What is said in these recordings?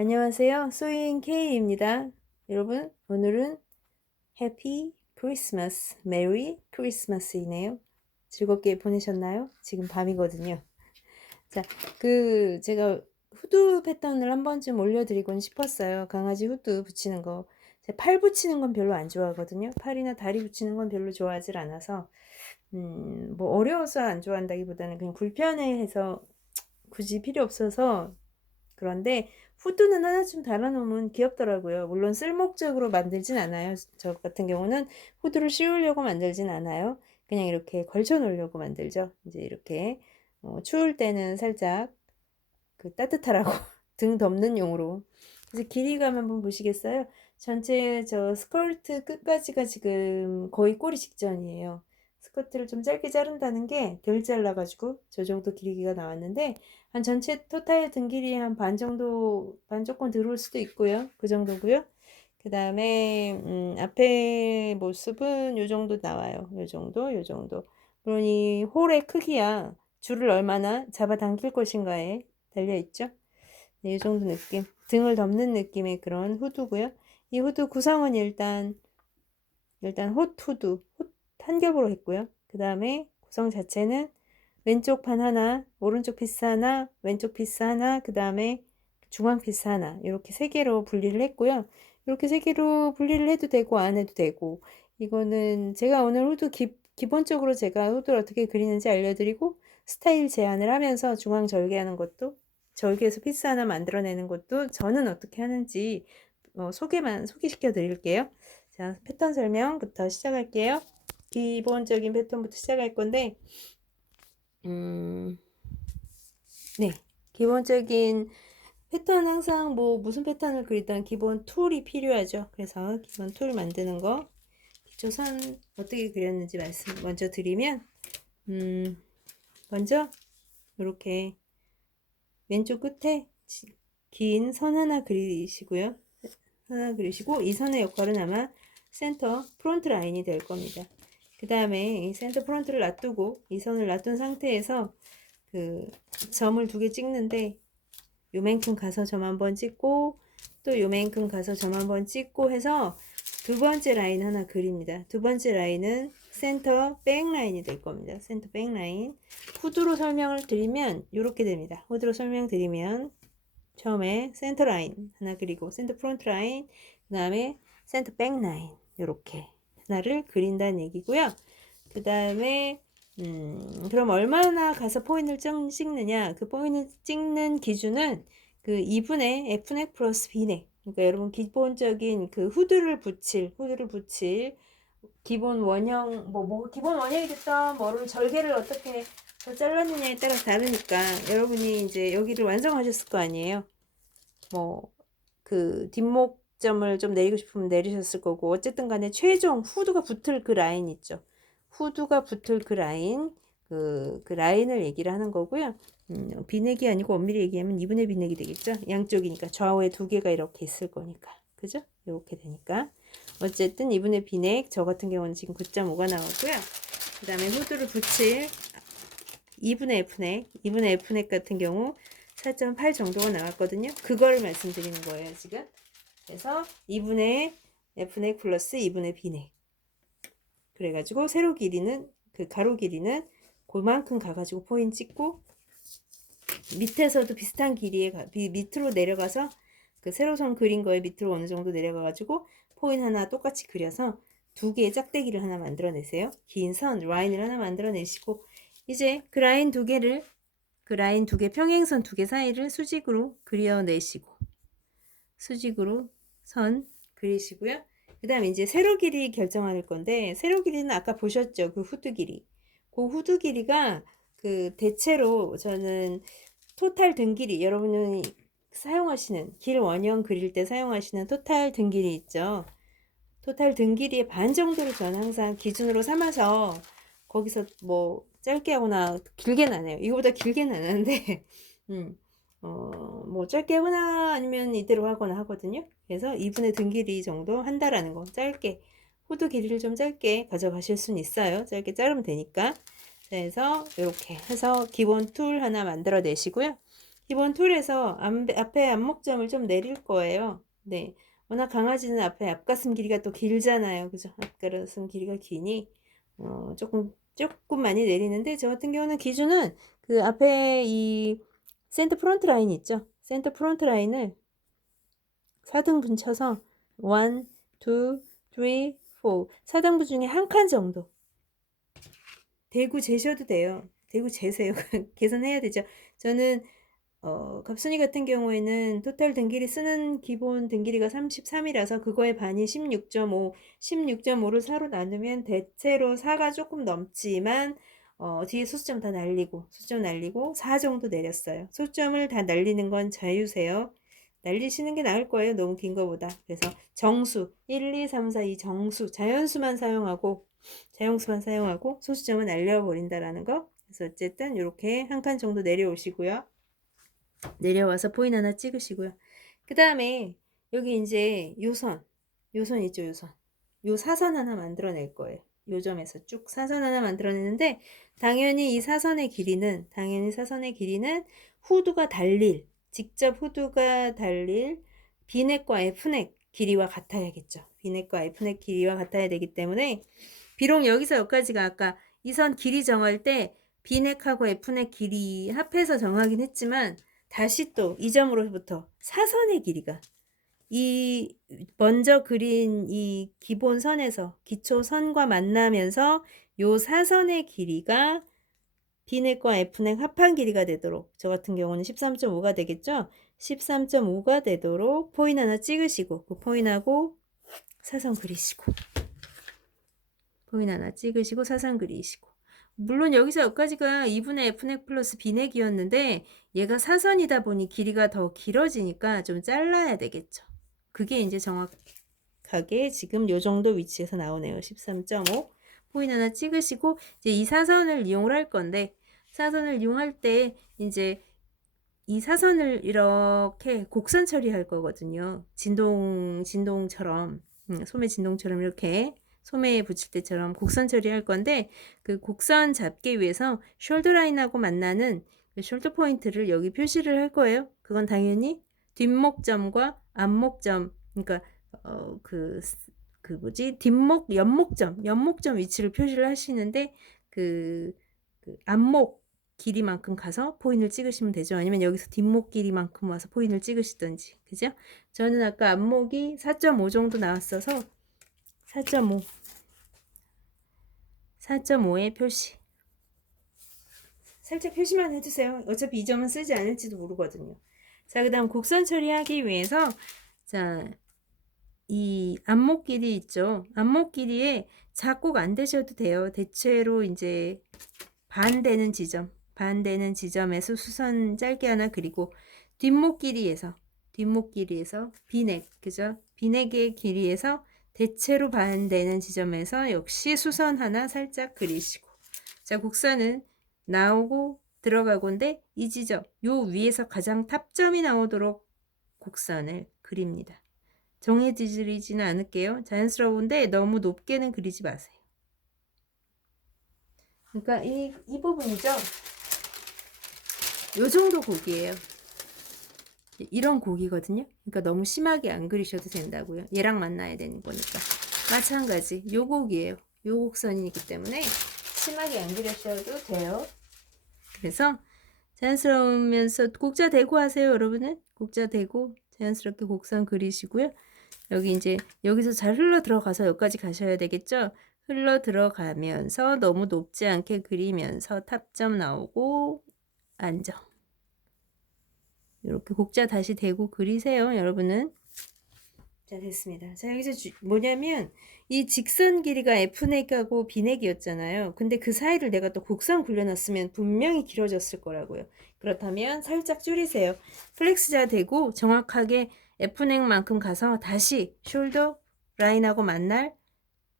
안녕하세요. 소잉 K입니다. 여러분, 오늘은 해피 크리스마스, 메리 크리스마스이네요. 즐겁게 보내셨나요? 지금 밤이거든요. 자, 제가 후드 패턴을 한 번쯤 올려드리곤 싶었어요. 강아지 후드 붙이는 거. 제가 팔 붙이는 건 별로 안 좋아하거든요. 팔이나 다리 붙이는 건 별로 좋아하질 않아서, 뭐 어려워서 안 좋아한다기보다는 그냥 불편해해서 굳이 필요 없어서. 그런데 후드는 하나쯤 달아놓으면 귀엽더라고요. 물론 쓸 목적으로 만들진 않아요. 저 같은 경우는 후드를 씌우려고 만들진 않아요. 그냥 이렇게 걸쳐 놓으려고 만들죠. 이제 이렇게 추울 때는 살짝 따뜻하라고 등 덮는 용으로. 그래서 길이감 한번 보시겠어요? 전체 저 스커트 끝까지가 지금 거의 꼬리 직전이에요. 스커트를 좀 짧게 자른다는 게 덜 잘라가지고 저 정도 길이가 나왔는데, 한 전체 토탈 등 길이 한 반 정도, 반 조금 들어올 수도 있고요. 그 정도고요. 그 다음에 앞에 모습은 요 정도 나와요. 요 정도, 요 정도. 물론 이 홀의 크기야 줄을 얼마나 잡아당길 것인가에 달려있죠. 네, 이 정도 느낌. 등을 덮는 느낌의 그런 후드고요. 이 후드 구성은 일단 톳 후드, 톳 한 겹으로 했고요. 그 다음에 구성 자체는 왼쪽 판 하나, 오른쪽 피스 하나, 왼쪽 피스 하나, 그 다음에 중앙 피스 하나, 이렇게 세 개로 분리를 했고요. 이렇게 세 개로 분리를 해도 되고 안 해도 되고, 이거는 제가 오늘 후드 기본적으로 제가 후드를 어떻게 그리는지 알려드리고, 스타일 제안을 하면서 중앙 절개하는 것도, 절개해서 피스 하나 만들어내는 것도 저는 어떻게 하는지 소개시켜 드릴게요. 자, 패턴 설명부터 시작할게요. 기본적인 패턴부터 시작할 건데, 네. 기본적인 패턴, 항상 뭐 무슨 패턴을 그리든 기본 툴이 필요하죠. 그래서 기본 툴 만드는 거, 기초선 어떻게 그렸는지 말씀 먼저 드리면, 먼저 이렇게 왼쪽 끝에 긴 선 하나 그리시고요. 하나 그리시고, 이 선의 역할은 아마 센터 프론트 라인이 될 겁니다. 그 다음에 이 센터 프론트를 놔두고 이 선을 놔둔 상태에서 점을 두 개 찍는데, 요만큼 가서 점 한번 찍고 또 요만큼 가서 점 한번 찍고 해서 두 번째 라인 하나 그립니다. 두 번째 라인은 센터 백 라인이 될 겁니다. 센터 백 라인. 후드로 설명을 드리면 이렇게 됩니다. 후드로 설명드리면 처음에 센터 라인 하나 그리고 센터 프론트 라인, 그 다음에 센터 백 라인, 이렇게 하나를 그린다는 얘기고요. 그 다음에 그럼 얼마나 가서 포인트를 찍느냐, 그 포인트 찍는 기준은 그 2분의 F넥 플러스 B넥. 그러니까 여러분 기본적인 후드를 붙일 기본 원형, 기본 원형이 됐던 뭐를 절개를 어떻게 더 잘랐느냐에 따라 다르니까 여러분이 이제 여기를 완성하셨을 거 아니에요. 뒷목점을 좀 내리고 싶으면 내리셨을 거고, 어쨌든 간에 최종 후드가 붙을 그 라인 있죠. 후드가 붙을 그 라인, 그 라인을 얘기를 하는 거고요. 비넥이 아니고 엄밀히 얘기하면 2분의 비넥이 되겠죠. 양쪽이니까 좌우에 두 개가 이렇게 있을 거니까. 그죠? 이렇게 되니까. 어쨌든 2분의 비넥, 저 같은 경우는 지금 9.5가 나왔고요. 그 다음에 후드를 붙일 2분의 F넥, 2분의 F넥 같은 경우 4.8 정도가 나왔거든요. 그걸 말씀드리는 거예요, 지금. 그래서 2분의 F넥 플러스 2분의 B넥. 그래가지고 세로 길이는, 가로 길이는 그만큼 가가지고 포인트 찍고, 밑에서도 비슷한 길이에 밑으로 내려가서 세로선 그린 거에 밑으로 어느 정도 내려가가지고 포인트 하나 똑같이 그려서 두 개의 짝대기를 하나 만들어내세요. 긴 선, 라인을 하나 만들어내시고, 이제 그 라인 두 개를, 라인 두 개, 평행선 두 개 사이를 수직으로 그려내시고, 수직으로 선 그리시고요. 그 다음에 이제 세로 길이 결정할 건데, 세로 길이는 아까 보셨죠? 그 후드 길이. 그 후드 길이가 대체로 저는 토탈 등 길이, 여러분이 사용하시는 길 원형 그릴 때 사용하시는 토탈 등 길이 있죠. 토탈 등 길이의 반 정도를 저는 항상 기준으로 삼아서, 거기서 뭐 짧게 하거나 길게는 안 해요. 이거보다 길게는 안 하는데 뭐 짧게 하거나 아니면 이대로 하거나 하거든요. 그래서 2분의 등 길이 정도 한다라는 거. 짧게 후드 길이를 좀 짧게 가져가실 수는 있어요. 짧게 자르면 되니까. 그래서 이렇게 해서 기본 툴 하나 만들어 내시고요. 기본 툴에서 앞에 안목점을 좀 내릴 거예요. 네. 워낙 강아지는 앞에 앞가슴 길이가 또 길잖아요. 그죠? 앞가슴 길이가 기니, 조금 많이 내리는데, 저 같은 경우는 기준은 그 앞에 이 센터 프론트 라인 있죠? 센터 프론트 라인을 4등분 쳐서 1, 2, 3, 4 4등분 중에 한 칸 정도 대구 재셔도 돼요. 대구 재세요. 계산해야 되죠. 저는 갑순이 같은 경우에는 토탈 등길이 쓰는 기본 등길이가 33이라서 그거의 반이 16.5, 16.5를 4로 나누면 대체로 4가 조금 넘지만 뒤에 소수점 다 날리고 4 정도 내렸어요. 소수점을 다 날리는 건 자유세요. 날리시는 게 나을 거예요. 너무 긴 거보다. 그래서 정수 1, 2, 3, 4 이 정수 자연수만 사용하고 소수점은 날려버린다라는 거. 그래서 어쨌든 이렇게 한 칸 정도 내려오시고요. 내려와서 포인 하나 찍으시고요. 그 다음에 여기 이제 요선 있죠, 요선. 요 사선 하나 만들어낼 거예요. 요 점에서 쭉 사선 하나 만들어내는데 당연히 이 사선의 길이는 후드가 달릴 직접 후드가 달릴 B넥과 F넥 길이와 같아야겠죠. B넥과 F넥 길이와 같아야 되기 때문에 비록 여기서 여기까지가 아까 이 선 길이 정할 때 B넥하고 F넥 길이 합해서 정하긴 했지만 다시 또 이 점으로부터 사선의 길이가 이 먼저 그린 이 기본선에서 기초선과 만나면서 요 사선의 길이가 B넥과 F넥 합한 길이가 되도록 저 같은 경우는 13.5가 되겠죠. 13.5가 되도록 포인 하나 찍으시고 그 포인하고 사선 그리시고 포인 하나 찍으시고 사선 그리시고 물론 여기서 여기까지가 2분의 F넥 플러스 B넥이었는데 얘가 사선이다 보니 길이가 더 길어지니까 좀 잘라야 되겠죠. 그게 이제 정확하게 지금 요 정도 위치에서 나오네요. 13.5 포인 하나 찍으시고 이제 이 사선을 이용을 할 건데 사선을 이용할 때 이제 이 사선을 이렇게 곡선 처리할 거거든요. 진동처럼 소매 진동처럼 이렇게 소매에 붙일 때처럼 곡선 처리할 건데 그 곡선 잡기 위해서 숄더 라인하고 만나는 그 숄더 포인트를 여기 표시를 할 거예요. 그건 당연히 뒷목점과 앞목점 그러니까 연목점 위치를 표시를 하시는데 그 앞목 길이만큼 가서 포인을 찍으시면 되죠. 아니면 여기서 뒷목 길이만큼 와서 포인을 찍으시든지. 그죠? 저는 아까 앞목이 4.5 정도 나왔어서 4.5의 표시. 살짝 표시만 해주세요. 어차피 이 점은 쓰지 않을지도 모르거든요. 자, 그 다음 곡선 처리하기 위해서 자, 이 앞목 길이 있죠. 앞목 길이에 작곡 안 되셔도 돼요. 대체로 이제 반 되는 지점에서 수선 짧게 하나 그리고 뒷목 길이에서 B넥, 그죠? B넥의 길이에서 대체로 반 되는 지점에서 역시 수선 하나 살짝 그리시고 자, 곡선은 나오고 들어가고인데 이 지점, 요 위에서 가장 탑점이 나오도록 곡선을 그립니다. 정해지지는 않을게요. 자연스러운데 너무 높게는 그리지 마세요. 그러니까 이 부분이죠. 요 정도 곡이에요. 이런 곡이거든요. 그러니까 너무 심하게 안 그리셔도 된다고요. 얘랑 만나야 되는 거니까. 마찬가지 요 곡이에요. 요 곡선이기 때문에 심하게 안 그리셔도 돼요. 그래서 자연스러우면서 곡자 대고 하세요. 여러분은 곡자 대고 자연스럽게 곡선 그리시고요. 여기 이제 여기서 잘 흘러 들어가서 여기까지 가셔야 되겠죠. 흘러 들어가면서 너무 높지 않게 그리면서 탑점 나오고 안정. 이렇게 곡자 다시 대고 그리세요. 여러분은. 자, 됐습니다. 자, 여기서 뭐냐면 이 직선 길이가 F넥하고 B넥이었잖아요. 근데 그 사이를 내가 또 곡선 굴려놨으면 분명히 길어졌을 거라고요. 그렇다면 살짝 줄이세요. 플렉스자 대고 정확하게 F넥만큼 가서 다시 숄더 라인하고 만날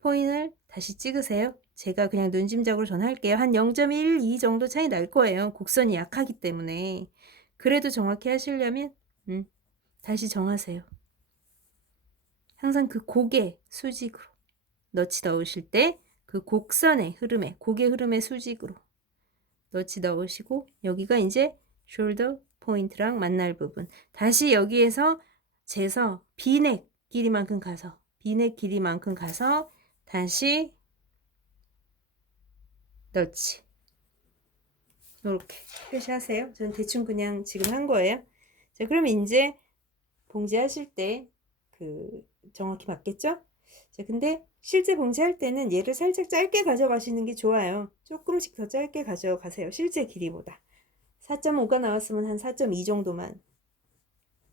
포인트를 다시 찍으세요. 제가 그냥 눈짐작으로 전할게요. 한 0.1, 2 정도 차이 날 거예요. 곡선이 약하기 때문에. 그래도 정확히 하시려면 다시 정하세요. 항상 그 곡의 수직으로 넣으실 때 그 곡선의 곡의 흐름의 수직으로 넣으시고 여기가 이제 숄더 포인트랑 만날 부분. 다시 여기에서 재서 B넥 길이만큼 가서 다시 넣지. 이렇게 표시하세요. 저는 대충 그냥 지금 한 거예요. 자, 그럼 이제 봉지 하실 때 정확히 맞겠죠? 자, 근데 실제 봉지 할 때는 얘를 살짝 짧게 가져가시는 게 좋아요. 조금씩 더 짧게 가져가세요. 실제 길이보다. 4.5가 나왔으면 한 4.2 정도만.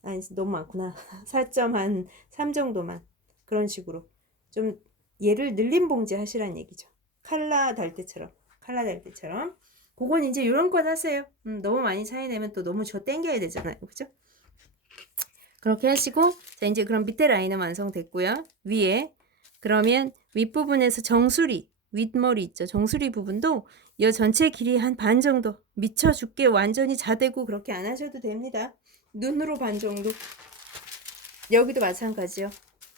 아니, 너무 많구나. 4.3 정도만. 그런 식으로. 좀 얘를 늘린 봉지 하시란 얘기죠. 칼라 달 때처럼. 그건 이제 이런 건 하세요. 너무 많이 차이 내면 또 너무 땡겨야 되잖아요. 그죠? 그렇게 하시고, 자, 이제 그럼 밑에 라인은 완성됐고요. 위에. 그러면 윗부분에서 정수리, 윗머리 있죠. 정수리 부분도 이 전체 길이 한 반 정도 미쳐줄게 완전히 자대고 그렇게 안 하셔도 됩니다. 눈으로 반 정도. 여기도 마찬가지요.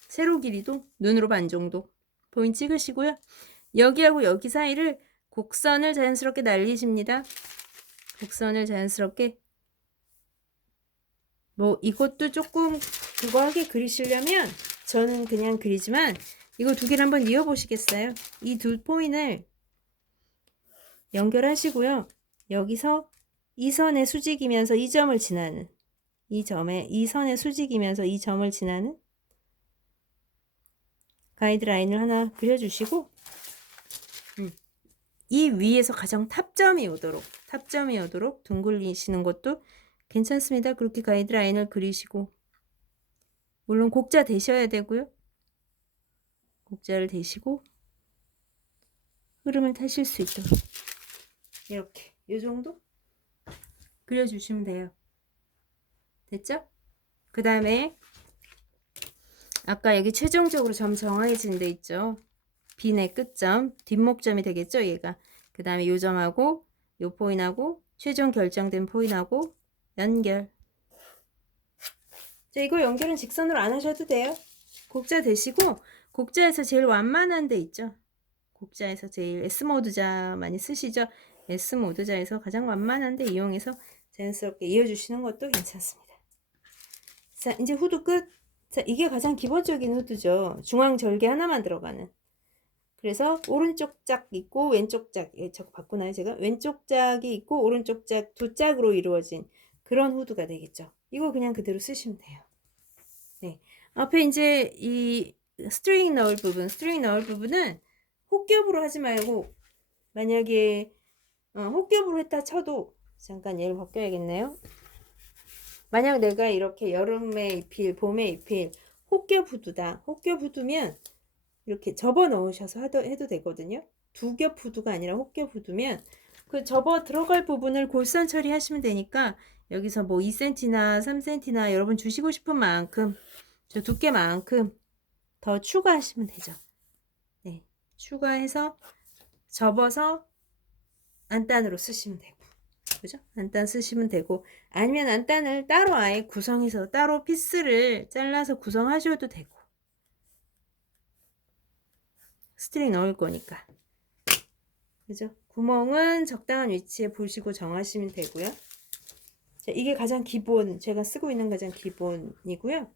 세로 길이도 눈으로 반 정도. 포인트 찍으시고요. 여기하고 여기 사이를 곡선을 자연스럽게 날리십니다. 곡선을 자연스럽게. 뭐 이것도 조금 그거 하게 그리시려면 저는 그냥 그리지만 이거 두 개를 한번 이어 보시겠어요? 이 두 포인트를 연결하시고요. 여기서 이 선에 수직이면서 이 점을 지나는 이 선에 수직이면서 이 점을 지나는 가이드라인을 하나 그려주시고 이 위에서 가장 탑점이 오도록 둥글리시는 것도 괜찮습니다. 그렇게 가이드라인을 그리시고 물론 곡자 대셔야 되고요. 곡자를 대시고 흐름을 타실 수 있도록 이렇게 이 정도 그려주시면 돼요. 됐죠? 그 다음에 아까 여기 최종적으로 점 정해진 데 있죠. B의 끝점, 뒷목점이 되겠죠, 얘가. 그 다음에 요 점하고 요 포인트하고 최종 결정된 포인트하고 연결. 자, 이거 연결은 직선으로 안 하셔도 돼요. 곡자 대시고 곡자에서 제일 완만한 데 있죠. 곡자에서 제일 S모드자 많이 쓰시죠. S모드자에서 가장 완만한 데 이용해서 자연스럽게 이어주시는 것도 괜찮습니다. 자, 이제 후드 끝. 자, 이게 가장 기본적인 후드죠. 중앙 절개 하나만 들어가는. 그래서 오른쪽 짝 있고 왼쪽 짝, 저거 바꾸나요 제가? 왼쪽 짝이 있고 오른쪽 짝 두 짝으로 이루어진 그런 후드가 되겠죠. 이거 그냥 그대로 쓰시면 돼요. 네, 앞에 이제 이 스트링 넣을 부분은 혹겹으로 하지 말고 만약에 혹겹으로 했다 쳐도 잠깐 얘를 벗겨야겠네요. 만약 내가 이렇게 여름에 입힐, 봄에 입힐 혹겹 후드다. 혹겹 후드면 이렇게 접어 넣으셔서 해도 되거든요. 두 겹 후드가 아니라 혹겹 후드면 그 접어 들어갈 부분을 골선 처리하시면 되니까 여기서 뭐 2cm나 3cm나 여러분 주시고 싶은 만큼 저 두께만큼 더 추가하시면 되죠. 네, 추가해서 접어서 안단으로 쓰시면 되고, 그죠? 안단 쓰시면 되고, 아니면 안단을 따로 아예 구성해서 따로 피스를 잘라서 구성하셔도 되고, 스트링 넣을 거니까, 그죠? 구멍은 적당한 위치에 보시고 정하시면 되고요. 자, 이게 가장 기본, 제가 쓰고 있는 가장 기본이고요.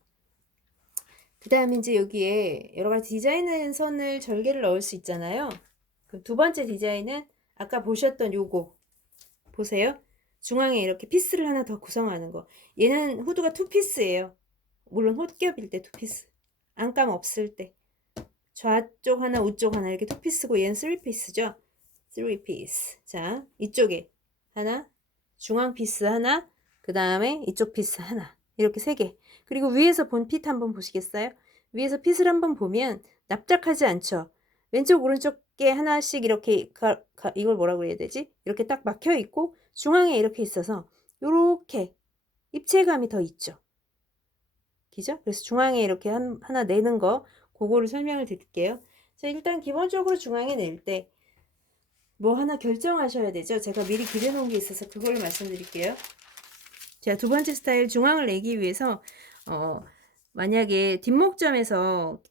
그 다음에 이제 여기에 여러 가지 디자인의 선을 절개를 넣을 수 있잖아요. 그 두 번째 디자인은 아까 보셨던 요거 보세요. 중앙에 이렇게 피스를 하나 더 구성하는 거. 얘는 후드가 투피스예요. 물론 헛겹일 때 투피스. 안감 없을 때. 좌쪽 하나 우쪽 하나 이렇게 투피스고 얘는 3피스죠. 3피스. 자, 이쪽에 하나, 중앙 피스 하나, 그 다음에 이쪽 피스 하나. 이렇게 3개. 그리고 위에서 본 핏 한번 보시겠어요? 위에서 핏을 한번 보면 납작하지 않죠? 왼쪽 오른쪽에 하나씩 이렇게 이걸 뭐라고 해야 되지? 이렇게 딱 막혀 있고 중앙에 이렇게 있어서 요렇게 입체감이 더 있죠. 그죠? 그래서 중앙에 이렇게 하나 내는 거 그거를 설명을 드릴게요. 자, 일단 기본적으로 중앙에 낼 때 뭐 하나 결정하셔야 되죠. 제가 미리 그려놓은 게 있어서 그걸 말씀드릴게요. 자, 두 번째 스타일 중앙을 내기 위해서 만약에 뒷목점에서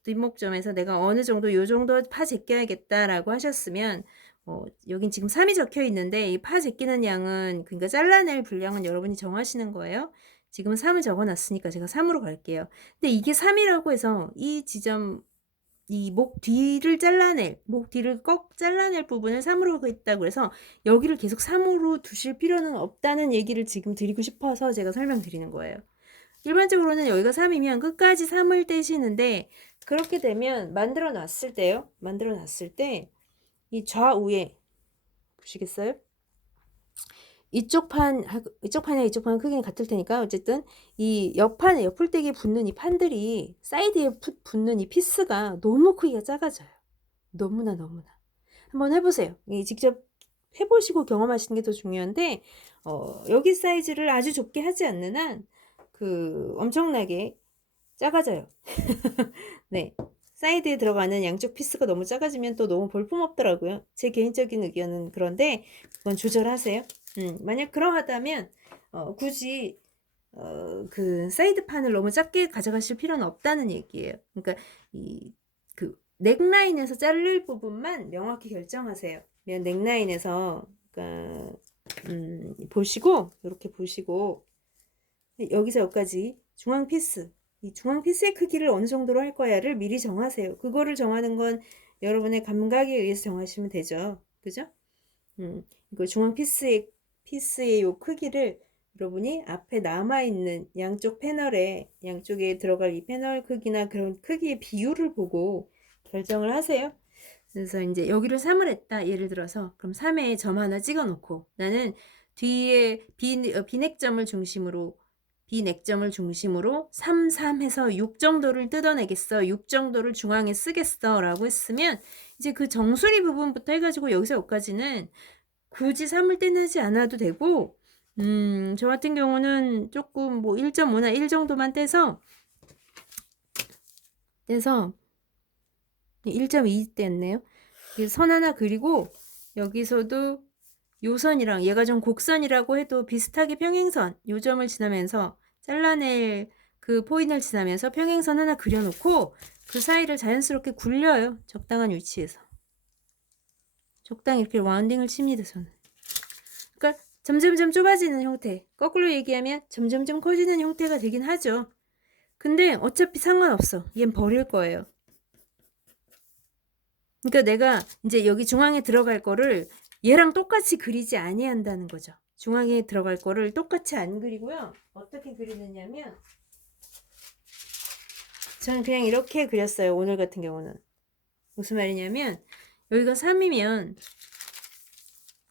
내가 어느 정도 요 정도 파 제껴야겠다라고 하셨으면 여긴 지금 3이 적혀 있는데 이 파 제끼는 양은 그러니까 잘라낼 분량은 여러분이 정하시는 거예요. 지금 3을 적어 놨으니까 제가 3으로 갈게요. 근데 이게 3이라고 해서 이 지점 이 목 뒤를 잘라낼 목 뒤를 꼭 잘라낼 부분을 3으로 했다고 해서 여기를 계속 3으로 두실 필요는 없다는 얘기를 지금 드리고 싶어서 제가 설명드리는 거예요. 일반적으로는 여기가 3이면 끝까지 3을 떼시는데 그렇게 되면 만들어 놨을 때요. 만들어 놨을 때 이 좌우에 보시겠어요? 이쪽 판이랑 이쪽 판 크기는 같을 테니까 어쨌든 이 옆판에 옆풀떼기에 붙는 이 판들이 사이드에 붙는 이 피스가 너무 크기가 작아져요. 너무나 한번 해보세요. 직접 해보시고 경험하시는 게 더 중요한데 여기 사이즈를 아주 좁게 하지 않는 한 엄청나게 작아져요. 네. 사이드에 들어가는 양쪽 피스가 너무 작아지면 또 너무 볼품없더라고요. 제 개인적인 의견은 그런데 그건 조절하세요. 만약 그러하다면 굳이 그 사이드 판을 너무 작게 가져가실 필요는 없다는 얘기예요. 그러니까 그 넥라인에서 자를 부분만 명확히 결정하세요. 넥라인에서 그러니까 보시고 이렇게 보시고 여기서 여기까지 중앙 피스 이 중앙 피스의 크기를 어느 정도로 할 거야를 미리 정하세요. 그거를 정하는 건 여러분의 감각에 의해서 정하시면 되죠. 그죠? 이거 중앙 피스의 요 크기를 여러분이 앞에 남아있는 양쪽 패널에 양쪽에 들어갈 이 패널 크기나 그런 크기의 비율을 보고 결정을 하세요. 그래서 이제 여기를 3을 했다. 예를 들어서 그럼 3에 점 하나 찍어 놓고 나는 뒤에 비넥점을 중심으로 3, 3 해서 6 정도를 뜯어내겠어. 6 정도를 중앙에 쓰겠어. 라고 했으면 이제 그 정수리 부분부터 해가지고 여기서 여기까지는 굳이 3을 떼내지 않아도 되고 저 같은 경우는 조금 뭐 1.5나 1 정도만 떼서 1.2 뗐네요. 선 하나 그리고 여기서도 요 선이랑 얘가 좀 곡선이라고 해도 비슷하게 평행선 요 점을 지나면서 잘라낼 그 포인트를 지나면서 평행선 하나 그려놓고 그 사이를 자연스럽게 굴려요. 적당한 위치에서. 적당히 이렇게 라운딩을 칩니다. 저는. 그러니까 점점점 좁아지는 형태. 거꾸로 얘기하면 점점점 커지는 형태가 되긴 하죠. 근데 어차피 상관없어. 얜 버릴 거예요. 그러니까 내가 이제 여기 중앙에 들어갈 거를 얘랑 똑같이 그리지 아니한다는 거죠. 중앙에 들어갈 거를 똑같이 안 그리고요. 어떻게 그리느냐면 저는 그냥 이렇게 그렸어요. 오늘 같은 경우는. 무슨 말이냐면 여기가 3이면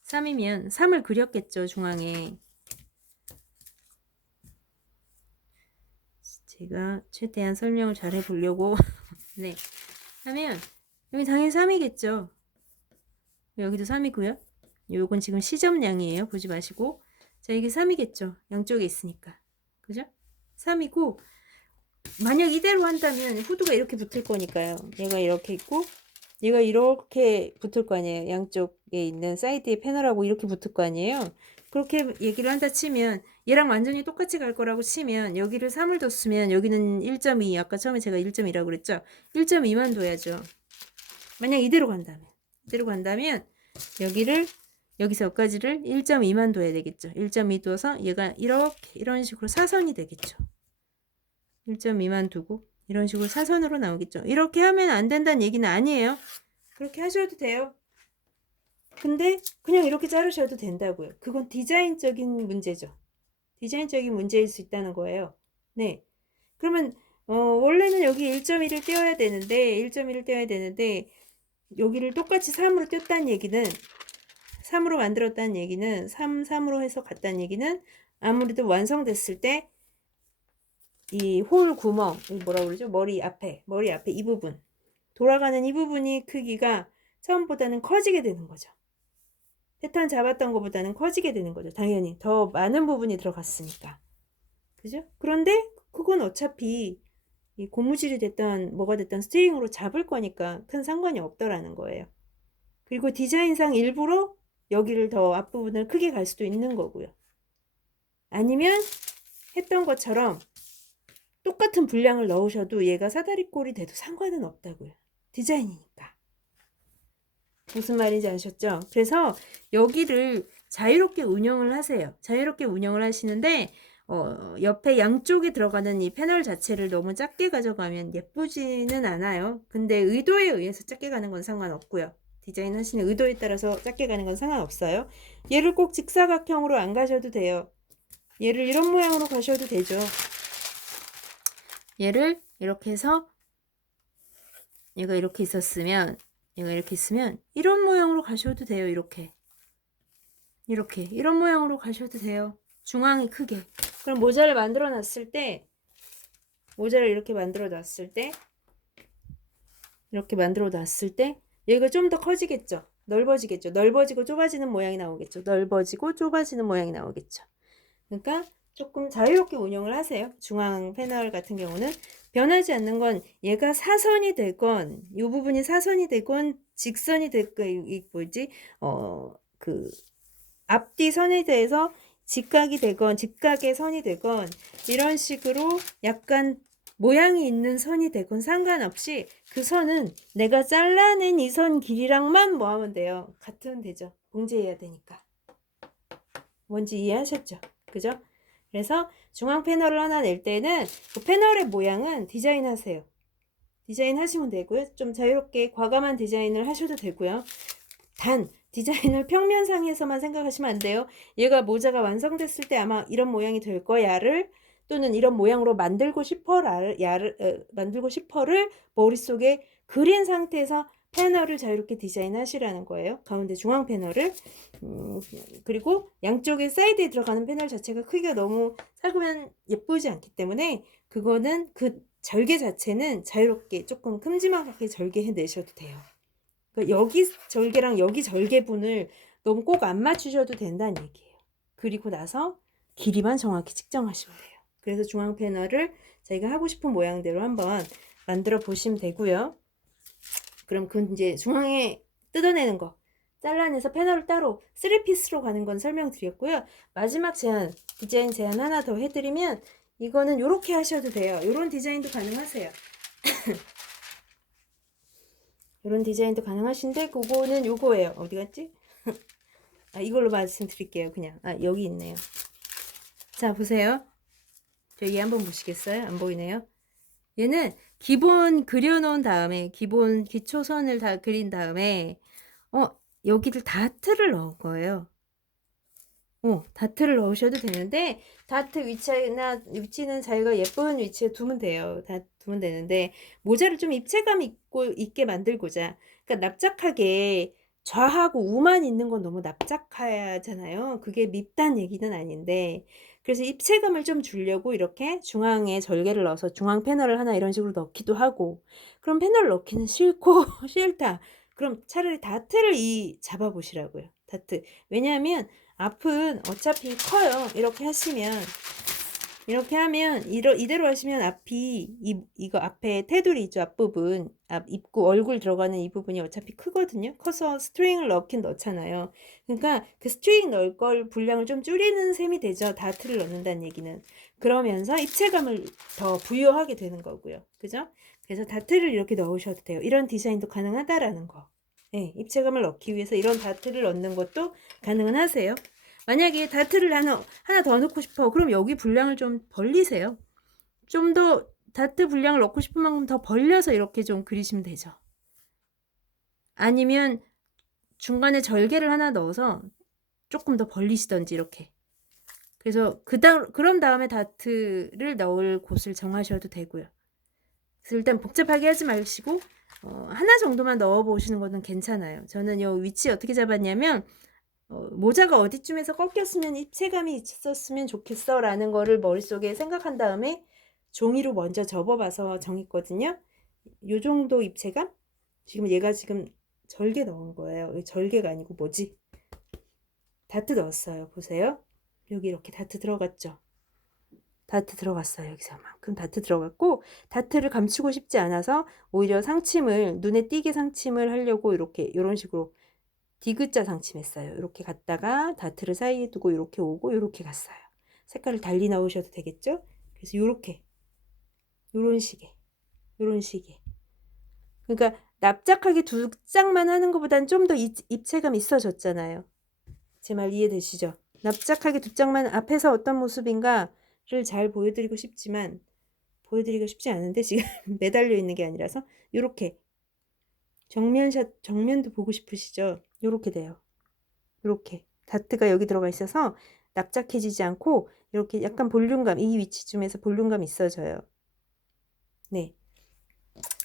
3을 그렸겠죠. 중앙에. 제가 최대한 설명을 잘 해보려고 네 하면 여기 당연히 3이겠죠. 여기도 3이고요. 요건 지금 시점량이에요. 보지 마시고. 자, 이게 3이겠죠. 양쪽에 있으니까. 그죠? 3이고 만약 이대로 한다면 후드가 이렇게 붙을 거니까요. 얘가 이렇게 있고 얘가 이렇게 붙을 거 아니에요. 양쪽에 있는 사이드의 패널하고 이렇게 붙을 거 아니에요. 그렇게 얘기를 한다 치면 얘랑 완전히 똑같이 갈 거라고 치면 여기를 3을 뒀으면 여기는 1.2 아까 처음에 제가 1.2라고 그랬죠. 1.2만 둬야죠. 만약 이대로 간다면 여기를 여기서 여기까지를 1.2만 둬야 되겠죠. 1.2 둬서 얘가 이런 식으로 사선이 되겠죠. 1.2만 두고 이런 식으로 사선으로 나오겠죠. 이렇게 하면 안 된다는 얘기는 아니에요. 그렇게 하셔도 돼요. 근데 그냥 이렇게 자르셔도 된다고요. 그건 디자인적인 문제죠. 디자인적인 문제일 수 있다는 거예요. 네. 그러면 원래는 여기 1.1을 떼어야 되는데 여기를 똑같이 3으로 뗐다는 얘기는 3으로 만들었다는 얘기는 3으로 해서 갔다는 얘기는 아무래도 완성됐을 때 이 홀 구멍 뭐라고 그러죠? 머리 앞에 이 부분 돌아가는 이 부분이 크기가 처음보다는 커지게 되는 거죠. 패턴 잡았던 것보다는 커지게 되는 거죠. 당연히 더 많은 부분이 들어갔으니까. 그죠? 그런데 그건 어차피 이 고무줄이 됐던 뭐가 됐던 스트링으로 잡을 거니까 큰 상관이 없더라는 거예요. 그리고 디자인상 일부러 여기를 더 앞부분을 크게 갈 수도 있는 거고요. 아니면 했던 것처럼 똑같은 분량을 넣으셔도 얘가 사다리꼴이 돼도 상관은 없다고요. 디자인이니까. 무슨 말인지 아셨죠? 그래서 여기를 자유롭게 운영을 하세요. 자유롭게 운영을 하시는데 옆에 양쪽에 들어가는 이 패널 자체를 너무 작게 가져가면 예쁘지는 않아요. 근데 의도에 의해서 작게 가는 건 상관없고요. 디자인 하시는 의도에 따라서 작게 가는 건 상관없어요. 얘를 꼭 직사각형으로 안 가셔도 돼요. 얘를 이런 모양으로 가셔도 되죠. 얘를 이렇게 해서 얘가 이렇게 있었으면 얘가 이렇게 있으면 이런 모양으로 가셔도 돼요. 이렇게 이런 모양으로 가셔도 돼요. 중앙이 크게. 그럼 모자를 만들어 놨을 때 모자를 이렇게 만들어 놨을 때 이렇게 만들어 놨을 때 얘가 좀 더 커지겠죠. 넓어지겠죠. 넓어지고 좁아지는 모양이 나오겠죠. 넓어지고 좁아지는 모양이 나오겠죠. 그러니까 조금 자유롭게 운영을 하세요. 중앙 패널 같은 경우는 변하지 않는 건 얘가 사선이 되건 이 부분이 사선이 되건 직선이 되건 이 뭐지 그 앞뒤 선에 대해서 직각이 되건 직각의 선이 되건 이런 식으로 약간 모양이 있는 선이 되건 상관없이 그 선은 내가 잘라낸 이 선 길이랑만 뭐 하면 돼요. 같으면 되죠. 봉제해야 되니까. 뭔지 이해하셨죠? 그죠? 그래서 중앙 패널을 하나 낼 때는 그 패널의 모양은 디자인 하세요. 디자인 하시면 되고요. 좀 자유롭게 과감한 디자인을 하셔도 되고요. 단 디자인을 평면상에서만 생각하시면 안 돼요. 얘가 모자가 완성됐을 때 아마 이런 모양이 될 거야를 또는 이런 모양으로 만들고 싶어를 머릿속에 그린 상태에서 패널을 자유롭게 디자인하시라는 거예요. 가운데 중앙 패널을 그리고 양쪽에 사이드에 들어가는 패널 자체가 크기가 너무 작으면 예쁘지 않기 때문에 그거는 그 절개 자체는 자유롭게 조금 큼지막하게 절개해 내셔도 돼요. 그러니까 여기 절개랑 여기 절개분을 너무 꼭 안 맞추셔도 된다는 얘기예요. 그리고 나서 길이만 정확히 측정하시면 돼요. 그래서 중앙 패널을 자기가 하고 싶은 모양대로 한번 만들어 보시면 되고요. 그럼 그 이제 중앙에 뜯어내는 거 잘라내서 패널을 따로 3피스로 가는 건 설명드렸고요. 마지막 제안, 디자인 제안 하나 더 해드리면 이거는 이렇게 하셔도 돼요. 이런 디자인도 가능하세요. 이런 디자인도 가능하신데 그거는 요거예요. 어디 갔지? 아, 이걸로 말씀드릴게요. 그냥 여기 있네요. 자 보세요. 저기 한번 보시겠어요? 안 보이네요. 얘는 기본 그려놓은 다음에 기본 기초선을 다 그린 다음에 여기를 다트를 넣은 거예요. 다트를 넣으셔도 되는데 다트 위치는 자기가 예쁜 위치에 두면 돼요. 다 두면 되는데 모자를 좀 입체감 있게 만들고자 그러니까 납작하게 좌하고 우만 있는 건 너무 납작하잖아요. 그게 밉단 얘기는 아닌데 그래서 입체감을 좀 주려고 이렇게 중앙에 절개를 넣어서 중앙 패널을 하나 이런 식으로 넣기도 하고 그럼 패널 넣기는 싫고 싫다. 그럼 차라리 다트를 잡아보시라고요. 다트. 왜냐하면 앞은 어차피 커요. 이렇게 하시면 이렇게 하면 이대로 하시면 앞이 이거 앞에 테두리 있죠. 앞부분 입구 얼굴 들어가는 이 부분이 어차피 크거든요. 커서 스트링을 넣긴 넣잖아요. 그러니까 그 스트링 넣을 걸 분량을 좀 줄이는 셈이 되죠. 다트를 넣는다는 얘기는. 그러면서 입체감을 더 부여하게 되는 거고요. 그죠? 그래서 다트를 이렇게 넣으셔도 돼요. 이런 디자인도 가능하다라는 거. 네, 입체감을 넣기 위해서 이런 다트를 넣는 것도 가능은 하세요. 만약에 다트를 하나 더 넣고 싶어. 그럼 여기 분량을 좀 벌리세요. 좀 더 다트 분량을 넣고 싶은 만큼 더 벌려서 이렇게 좀 그리시면 되죠. 아니면 중간에 절개를 하나 넣어서 조금 더 벌리시던지 이렇게. 그래서 그런 다음에 다트를 넣을 곳을 정하셔도 되고요. 그래서 일단 복잡하게 하지 마시고 하나 정도만 넣어 보시는 것은 괜찮아요. 저는 이 위치 어떻게 잡았냐면 모자가 어디쯤에서 꺾였으면 입체감이 있었으면 좋겠어 라는 거를 머릿속에 생각한 다음에 종이로 먼저 접어봐서 정했거든요. 요 정도 입체감? 지금 얘가 지금 절개 넣은 거예요. 절개가 아니고 뭐지? 다트 넣었어요. 보세요. 여기 이렇게 다트 들어갔죠. 다트 들어갔어요. 여기서만큼 다트 들어갔고 다트를 감추고 싶지 않아서 오히려 상침을 눈에 띄게 상침을 하려고 이렇게 이런 식으로 디귿자 상침했어요. 이렇게 갔다가 다트를 사이에 두고 이렇게 오고 이렇게 갔어요. 색깔을 달리 넣으셔도 되겠죠? 그래서 이렇게 이런 식의 그러니까 납작하게 두 짝만 하는 것보단 좀 더 입체감 있어졌잖아요. 제 말 이해되시죠? 납작하게 두 짝만 앞에서 어떤 모습인가를 잘 보여드리고 싶지만 보여드리기가 쉽지 않은데 지금 매달려 있는 게 아니라서 요렇게 정면샷 정면도 보고 싶으시죠? 요렇게 돼요. 요렇게 다트가 여기 들어가 있어서 납작해지지 않고 이렇게 약간 볼륨감 이 위치쯤에서 볼륨감 있어져요. 네.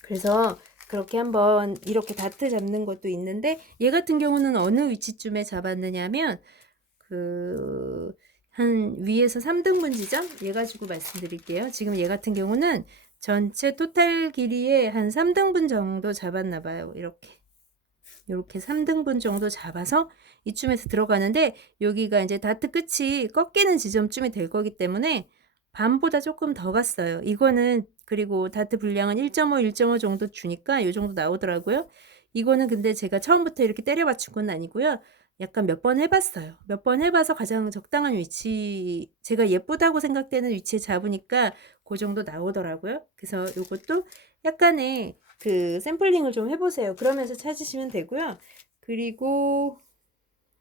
그래서 그렇게 한번 이렇게 다트 잡는 것도 있는데 얘 같은 경우는 어느 위치쯤에 잡았느냐면 한 위에서 3등분 지점 얘 가지고 말씀드릴게요. 지금 얘 같은 경우는 전체 토탈 길이의 한 3등분 정도 잡았나 봐요. 이렇게 3등분 정도 잡아서 이쯤에서 들어가는데 여기가 이제 다트 끝이 꺾이는 지점쯤이 될 거기 때문에 반보다 조금 더 갔어요. 이거는 그리고 다트 분량은 1.5, 1.5 정도 주니까 이 정도 나오더라고요. 이거는 근데 제가 처음부터 이렇게 때려 맞춘 건 아니고요. 약간 몇 번 해봤어요. 몇 번 해봐서 가장 적당한 위치, 제가 예쁘다고 생각되는 위치에 잡으니까 그 정도 나오더라고요. 그래서 이것도 약간의 그 샘플링을 좀 해보세요. 그러면서 찾으시면 되고요. 그리고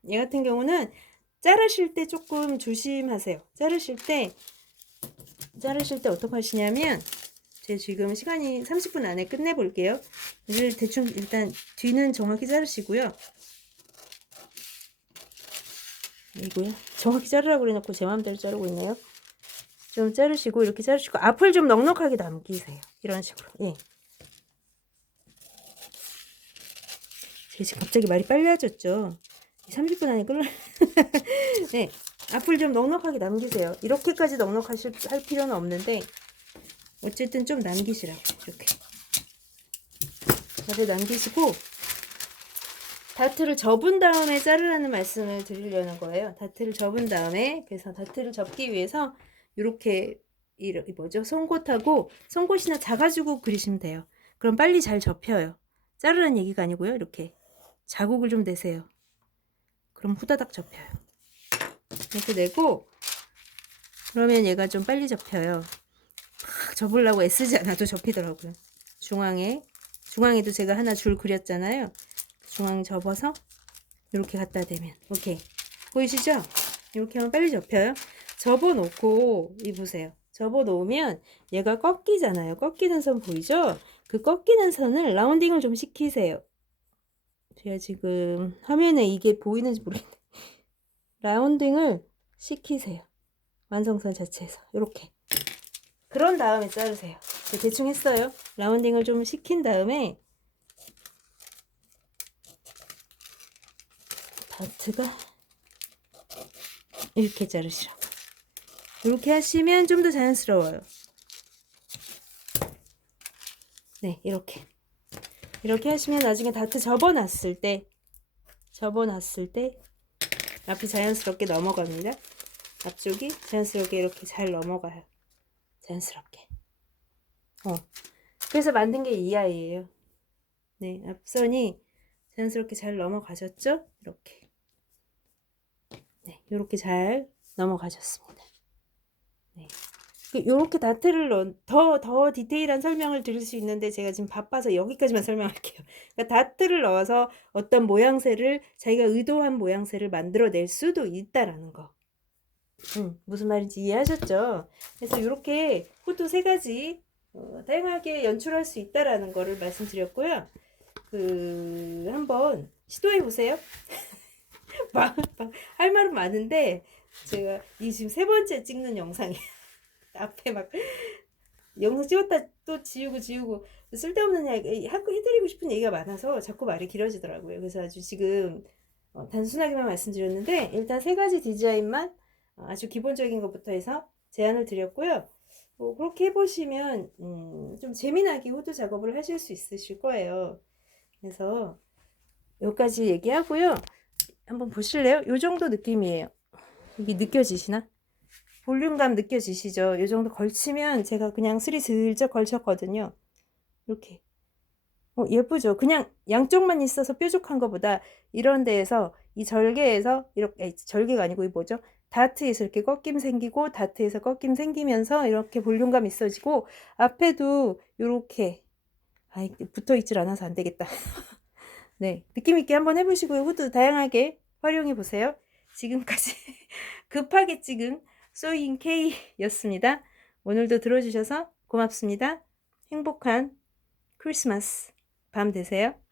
얘 같은 경우는 자르실 때 조금 조심하세요. 자르실 때 어떻게 하시냐면 제 지금 시간이 30분 안에 끝내볼게요. 대충 일단 뒤는 정확히 자르시고요. 이고요. 정확히 자르라고 그래놓고 제 마음대로 자르고 있네요. 좀 자르시고 이렇게 자르시고 앞을 좀 넉넉하게 남기세요. 이런 식으로. 예. 제가 지금 갑자기 말이 빨라졌죠. 30분 안에 끌려. 네. 앞을 좀 넉넉하게 남기세요. 이렇게까지 할 필요는 없는데 어쨌든 좀 남기시라고. 이렇게. 앞에 남기시고 다트를 접은 다음에 자르라는 말씀을 드리려는 거예요. 다트를 접은 다음에 그래서 다트를 접기 위해서 이렇게 뭐죠? 송곳하고 송곳이나 작아지고 그리시면 돼요. 그럼 빨리 잘 접혀요. 자르라는 얘기가 아니고요. 이렇게 자국을 좀 내세요. 그럼 후다닥 접혀요. 이렇게 내고 그러면 얘가 좀 빨리 접혀요. 막 접으려고 애쓰지 않아도 접히더라고요. 중앙에도 제가 하나 줄 그렸잖아요. 중앙 접어서 이렇게 갖다 대면 오케이. 보이시죠? 이렇게 하면 빨리 접혀요. 접어놓고 이 보세요. 접어놓으면 얘가 꺾이잖아요. 꺾이는 선 보이죠? 그 꺾이는 선을 라운딩을 좀 시키세요. 제가 지금 화면에 이게 보이는지 모르겠는데 라운딩을 시키세요. 완성선 자체에서 이렇게. 그런 다음에 자르세요. 대충 했어요. 라운딩을 좀 시킨 다음에 다트가 이렇게 자르시라고. 이렇게 하시면 좀 더 자연스러워요. 네, 이렇게 하시면 나중에 다트 접어놨을 때 앞이 자연스럽게 넘어갑니다. 앞쪽이 자연스럽게 이렇게 잘 넘어가요. 자연스럽게. 그래서 만든 게 이 아이예요. 네, 앞선이 자연스럽게 잘 넘어가셨죠? 이렇게. 네, 이렇게 잘 넘어가셨습니다. 네. 요렇게 다트를 더 디테일한 설명을 드릴 수 있는데 제가 지금 바빠서 여기까지만 설명할게요. 그러니까 다트를 넣어서 어떤 모양새를 자기가 의도한 모양새를 만들어낼 수도 있다라는 거. 무슨 말인지 이해하셨죠? 그래서 이렇게 후드 3가지 다양하게 연출할 수 있다라는 거를 말씀드렸고요. 한번 시도해 보세요. 할 말은 많은데 제가 이 지금 3번째 찍는 영상이에요. 앞에 막 영상 찍었다 또 지우고 쓸데없는 얘기 해드리고 싶은 얘기가 많아서 자꾸 말이 길어지더라고요. 그래서 아주 지금 단순하게만 말씀드렸는데 일단 3가지 디자인만 아주 기본적인 것부터 해서 제안을 드렸고요. 그렇게 해보시면 좀 재미나게 후드 작업을 하실 수 있으실 거예요. 그래서 여기까지 얘기하고요. 한번 보실래요? 요 정도 느낌이에요. 이게 느껴지시나? 볼륨감 느껴지시죠? 요 정도 걸치면 제가 그냥 슬이 슬쩍 걸쳤거든요. 이렇게. 예쁘죠? 그냥 양쪽만 있어서 뾰족한 것보다 이런 데에서 이 절개에서 이렇게 절개가 아니고 이 뭐죠? 다트에서 이렇게 꺾임 생기고 다트에서 꺾임 생기면서 이렇게 볼륨감 있어지고 앞에도 이렇게 아이, 붙어 있질 않아서 안 되겠다. 네, 느낌 있게 한번 해보시고요. 후드 다양하게 활용해 보세요. 지금까지 급하게 찍은 소잉 K였습니다. 오늘도 들어주셔서 고맙습니다. 행복한 크리스마스 밤 되세요.